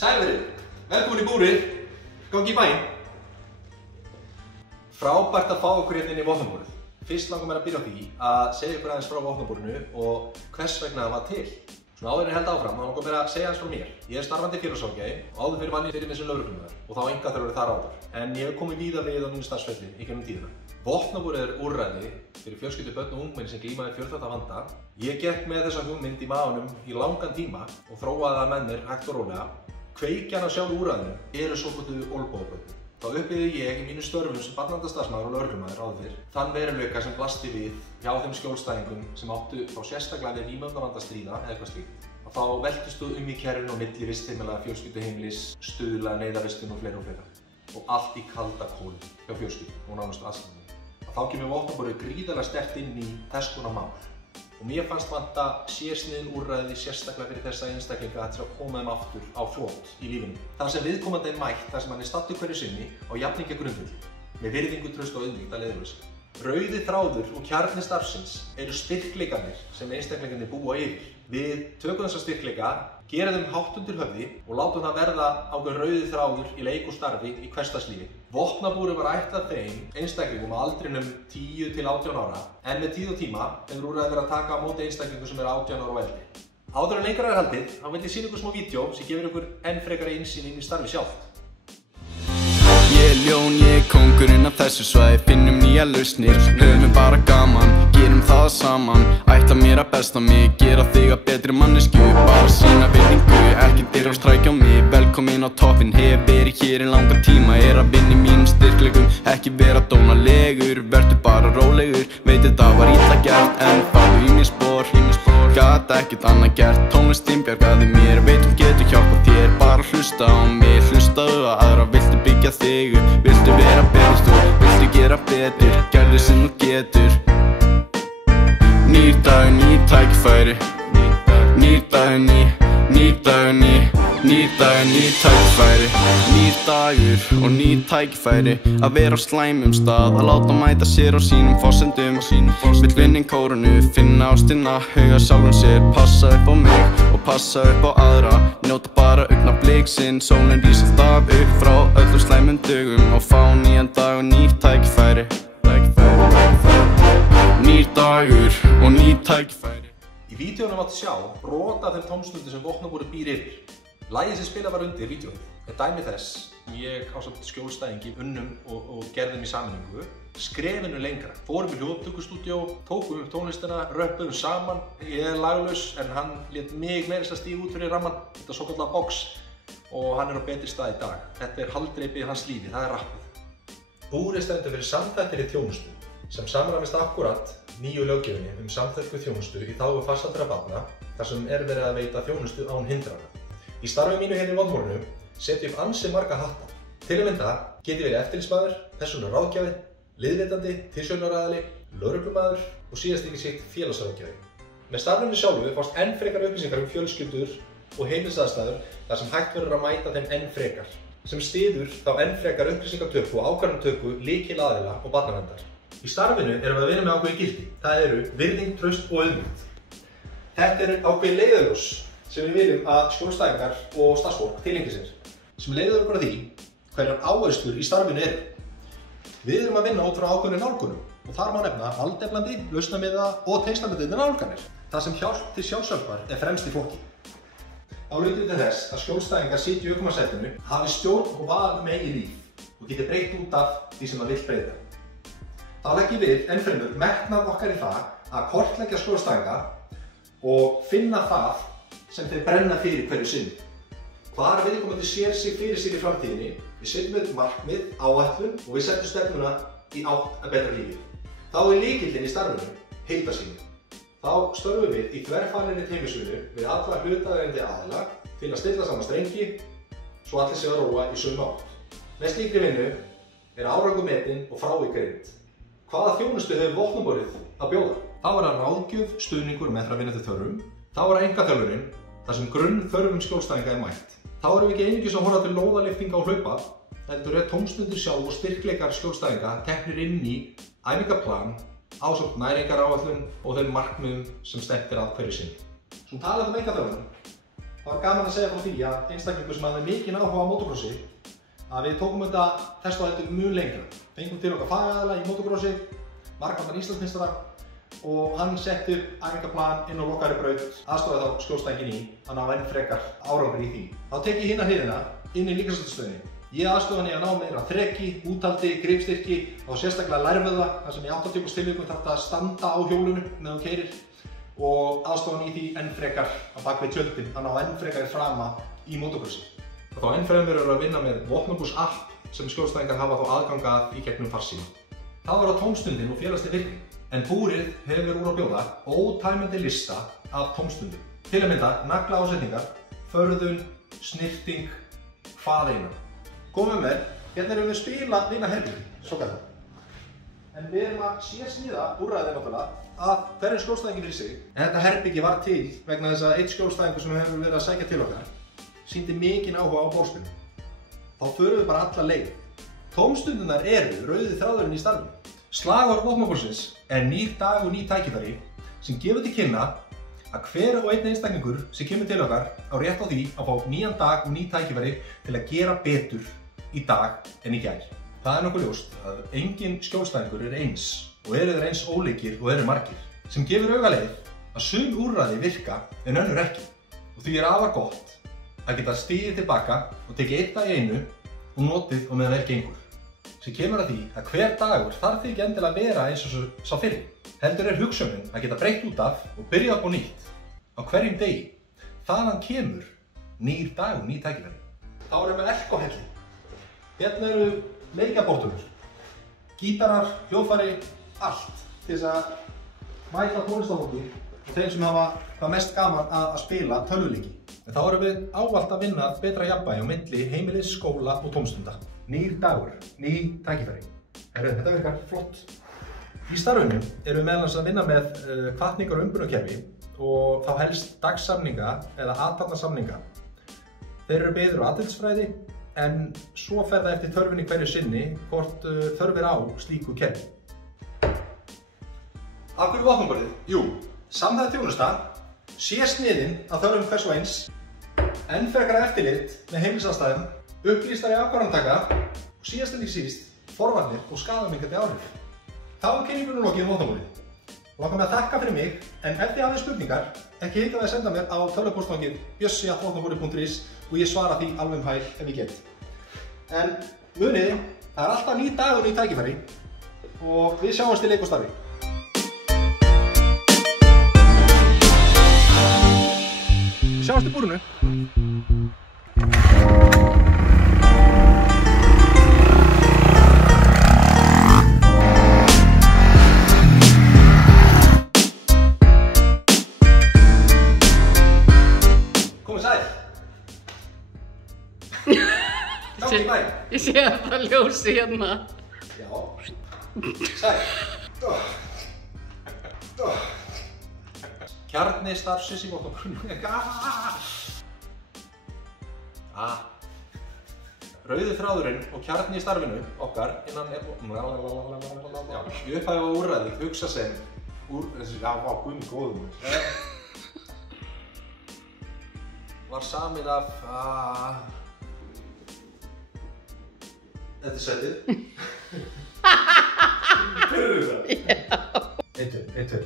Sælir, velkomin í búrið, gangi í bæinn. Frábært að fá okkur hérna inn í vopnabúrið. Fyrst langar mér að byrja á því að segja ykkur aðeins frá vopnabúrinu og hvers vegna það var til. Svona áður en ég held áfram, þá langar mér að segja aðeins frá mér. Ég er starfandi félagsráðgjafi og áður fyrir vann ég fyrir mig sem lögreglumaður og þá einkaþjálfari þar áður. En ég hef komið víða við á mínu starfsferli í gegnum tíðina. Vopnabúrið er úrræði fyrir fjölskyldur, börn og ungmenni sem glíma við fjölþátta vanda. Ég gekk með þessa hugmynd í maganum í langan tíma og þróaði það með mér hægt og rólega. Kveikjan á sjálfu úrræðinu eru svokölluðu olnbogabörnin. Þá upplifði ég í mínu störfum sem barnaverndarstarfsmaður og lögreglumaður áður fyrr þann veruleika sem blasti við hjá þeim skjólstæðingum sem áttu þá sérstaklega við vímuefnavanda að stríða eða eitthvað slíkt. Þá veltust þú í kerfinu á milli vistheimila, fjölskylduheimilis, stuðla, neyðarvistun og fleira. Og allt í kalda kóli hjá fjölskyldu og nánustu aðstæðum. Þá kemur vopnabúrið gríðarlega sterkt inn í þess konar mál. Og mér fannst vanta sérsniðin úrræði sérstaklega fyrir þessa einstaklinga til að koma þeim aftur á flot í lífinu. Þar sem viðkomandi er mætt þar sem hann er stattur hverju sinni á jafningjagrundvelli, með virðingu, traust og auðmýkt að leiðarljósi. Rauði þráður og kjarni starfsins eru styrkleikarnir sem einstaklingarnir búa yfir. Við tökum þessa styrkleika, gerum þeim hátt undir höfði og látum það verða ákveðinn rauði þráður í leik og starfi í hversdagslífi. Vopnabúrið var ætlað þeim einstaklingum á aldrinum 10 til 18 ára, en með tíð og tíma hefur úrræði verið að taka á móti einstaklingum sem eru 18 ára og eldri. Áður en lengra er haldið, þá vil ég sýna ykkur smá vídeó sem gefur ykkur enn frekari innsýn inn í starfi sjálft. Ég er ljón, ég er kóngurinn af þessu svæði, finnum nýja lausnir, höfum bara gaman, gerum það saman, ætla mér að besta mig, gera þig að betri mannesku, bara sína virðingu, ekki dyr á strækja á mig, velkomin á toppinn, hef verið hér í langan tíma, er að vinna í mínum styrkleikum, ekki vera dónalegur, vertu bara rólegur, veit þetta var illa gert, en fáðu í mér spór, gat ekkert annað gert, tónlistin bjargaði mér, veit hún getur hjálpað þér, bara hlusta á mig, hlustaðu að aðra, viltu byggja þig upp, viltu vera betur, viltu gera betur, gerðu sem þú getur. Nýr dagur, nýr tækifæri, nýr dagur, nýr dagur, nýr dagur, nýr tækifæri, nýr dagur og nýr tækifæri, að vera á slæmum stað, að láta mæta sér á sínum forsendum, vill vinna í kórunu, finna ástina, huga sjálfum sér, passa upp á mig og passa upp á aðra, njóta bara augnabliksinn, sólin rís alltaf upp frá öllum slæmum dögum og fá nýjan dag og nýr tækifæri, nýr dagur og nýr tækifæri. Í vídeónu máttu sjá brot af þeim tómstundir sem vopnabúrið býr yfir. Lagið sem spilað var undir vídeónu er dæmi þess ég ásamt skjólstæðingi unnum og gerðum í sameiningu skrefinu lengra. Fórum í hljóðtökustúdíó, tókum upp tónlistina, röppuðum saman. Ég er laglaus en hann lét mig meira þess að stíga út fyrir ramman, þetta svokallaða box, og hann er á betri stað í dag. Þetta er haldreipið í hans lífi, það er rappið. Búrið stendur fyrir samþættri þjónustu sem samræmist akkúrat nýju löggjöfinni samþættu þjónustu í þágu farsældra barna þar sem er verið að veita þjónustu án hindrana. Í starfi mínu hérna í vopnabúrinu set ég upp ansi marga hatta. Til að mynda get ég verið eftirlitsmaður, persónulegur ráðgjafi, liðveitandi, tilsjónaraðili, lögreglumaður og síðast ekki síst félagsráðgjafi. Með starfinu sjálfu fást enn frekar upplýsingar fjölskyldur og heimilisaðstæður þar sem hægt verður að mæta þeim enn frekar, sem styður þá enn frekar upplýsingatöku og ákvarðanatöku lykilaðila og barnaverndar. Í starfinu erum við að vinna með ákveðin gildi. Það eru virðing, traust og auðmýkt. Þetta er ákveðin leiðarljós sem við viljum að skjólstæðingar og starfsfólk tileinki sér, sem leiðir okkur að því hverjar áherslur í starfinu eru. Við erum að vinna út frá ákveðinni nálgunum og þar má nefna valdeflandi, lausnamiða og tengslamyndandi nálganir. Það sem hjálp til sjálfshjálpar er fremst í fólki. Þá leitum við til þess að skjólstæðingar sitji í ökumannsætinu, hafi stjórn og val um eigið líf og geti breytt út af því sem það vill breyta. Þá leggjum við ennfremur metnað okkar í það að kortleggja skjólstæðinga og finna það sem þeir brenna fyrir hverju sinni. Hvar viðkomandi sér sig fyrir sér í framtíðinni, við setjum við markmið, áætlun og við setjum stefnuna í átt að betra lífi. Þá er lykillinn í starfinu heildarsýn. Þá störfum við í þverfaglegri teymisvinnu við alla hlutaðeigandi aðila til að stilla saman strengi svo allir séu að róa í sömu átt. Með slíkri vinnu er árangur metinn og frávik greind. Hvaða þjónustu hefur vopnabúrið að bjóða? Þá er það ráðgjöf, stuðningur með vinnandi þörfum. Þá er það einkaþjálfunin, þar sem grunnþörfum skjólstæðinga er mætt. Þá erum við ekki einungis að horfa til lóðalyftinga og hlaupa, heldur er tómstundir sjálf og styrkleikar skjólstæðinga teknir inn í æfingaplan ásamt næringaráætlun og þeim markmiðum sem stefnt er að hverju sinni. Svo talað um einkaþjálfun. þá gaman að segja frá því að einstaklingur sem hafði mikinn áhuga á motocrossi, að við tókum þetta testuættu mjög lengra. Fengum til okkar fagaðila í motocrossi, margfaldan Íslandsmeistara, og hann setti upp æfingaplan inn á lokaðri braut, aðstoðaði þá skjólstæðinginn í að ná enn frekar árangur í því. Þá tek ég hina hliðina inn í líkamsræktarstöðinni. Ég aðstoða hann í að ná meira þreki, úthaldi, gripstyrki og sérstaklega lærvöðva, þar sem í 80% tilvikum þarf það að standa á hjólinu meðan þú keyrir, og aðstoða hann í því enn frekar á bak við tjöldin að ná enn frekar frama í motocrossi. Þá enn fremur eru að vinna með Vopnabús app sem skjólstæðingar hafa þá aðgang að í gegnum farsíma. Það var á tómstundin og félagsleg virkni, en búrið hefur úr að bjóða ótæmandi lista af tómstundum. Til að mynda naglaásetningar, förðun, snyrting, hvað eina. Komum með, hérna erum við að spila vina herbyggi, svo kallar. En við erum að sérsníða úrræðið náttúrulega að hverjum skjólstæðingin fyrir sig. En þetta herbyggi var til vegna þess að einn skjólstæðingur sem hefur verið að sækja til okkar sýndi mikinn áhuga á bórspilinu. Þá förum við bara alla leið. Tómstundirnar eru rauði þráðurinn í starfinu. Slagorð Vopnabúrsins er nýr dag og ný tækifæri sem gefur til kynna að hver og einn einstaklingur sem kemur til okkar á rétt á því að fá nýjan dag og ný tækifæri til að gera betur í dag en í gær. Það er nokkuð ljóst að engin skjólstæðingur er eins og eru þeir eins ólíkir og eru margir, sem gefur augaleið að sum úrræði virka en önnur ekki. Og því er afar gott að geta stigið tilbaka og tekið einn dag í einu og notið og meðan vel gengur. Sem kemur að því að hver dagur þarf því ekki endilega að vera eins og sá fyrri. Heldur er hugsunin að geta breytt út af og byrja upp á nýtt á hverjum degi. Þaðan kemur nýr dag og ný tækifæri. Þá erum við með Elko-helli. Hérna eru leikjaborðunur, gítarar, hljóðfæri, allt til þess að mæta tónlistarfólki og þeim sem hafa hvað mest gaman að spila tölvuleiki. En þá erum við ávallt að vinna betra jafnvægi á milli heimilis, skóla og tómstunda. Nýr dagur, ný tækifæri. Þetta virkar flott. Í starfinu erum við meðal annars að vinna með hvatningar og umbunarkerfi og þá helst dagssamninga eða athafnasamninga. Þeir eru byggðir á athyglisfræði, en svo fer það eftir þörfinni hverju sinni hvort þörf er á slíku kerfi. Af hverju vopnaborðið? Jú, samhæfð þjónusta, sérsniðin að þörfum hvers og eins, enn frekara eftirlit með heimilisaðstæðum, upplýstari ákvarðanataka og síðast en ekki síst, forvarnir og skaðamingandi áhrif. Þá er kynningunum lokið um vopnaborðið. Langar mig að þakka fyrir mig, en ef þið hafið spurningar, ekki hika við að senda mér á tölvupóstfangið bjössi@vopnaborðið.is og ég svara því alveg hæl ef ég get. En muniði, það er alltaf nýr dagur og ný tækifæri og við sjáumst í leik og starfi. Við sjáumst í búrinu. Komið sæl. Ég sé að það ljósi hérna. Já. Sæl. Kjarni starfsins í vopnaborðinu. Rauði þráðurinn og kjarni í starfinu okkar innan í upphæfi á úrræði hugsa sem guð góðum. Var samið af Þetta er setið. Hörðu það? Já. Eitt.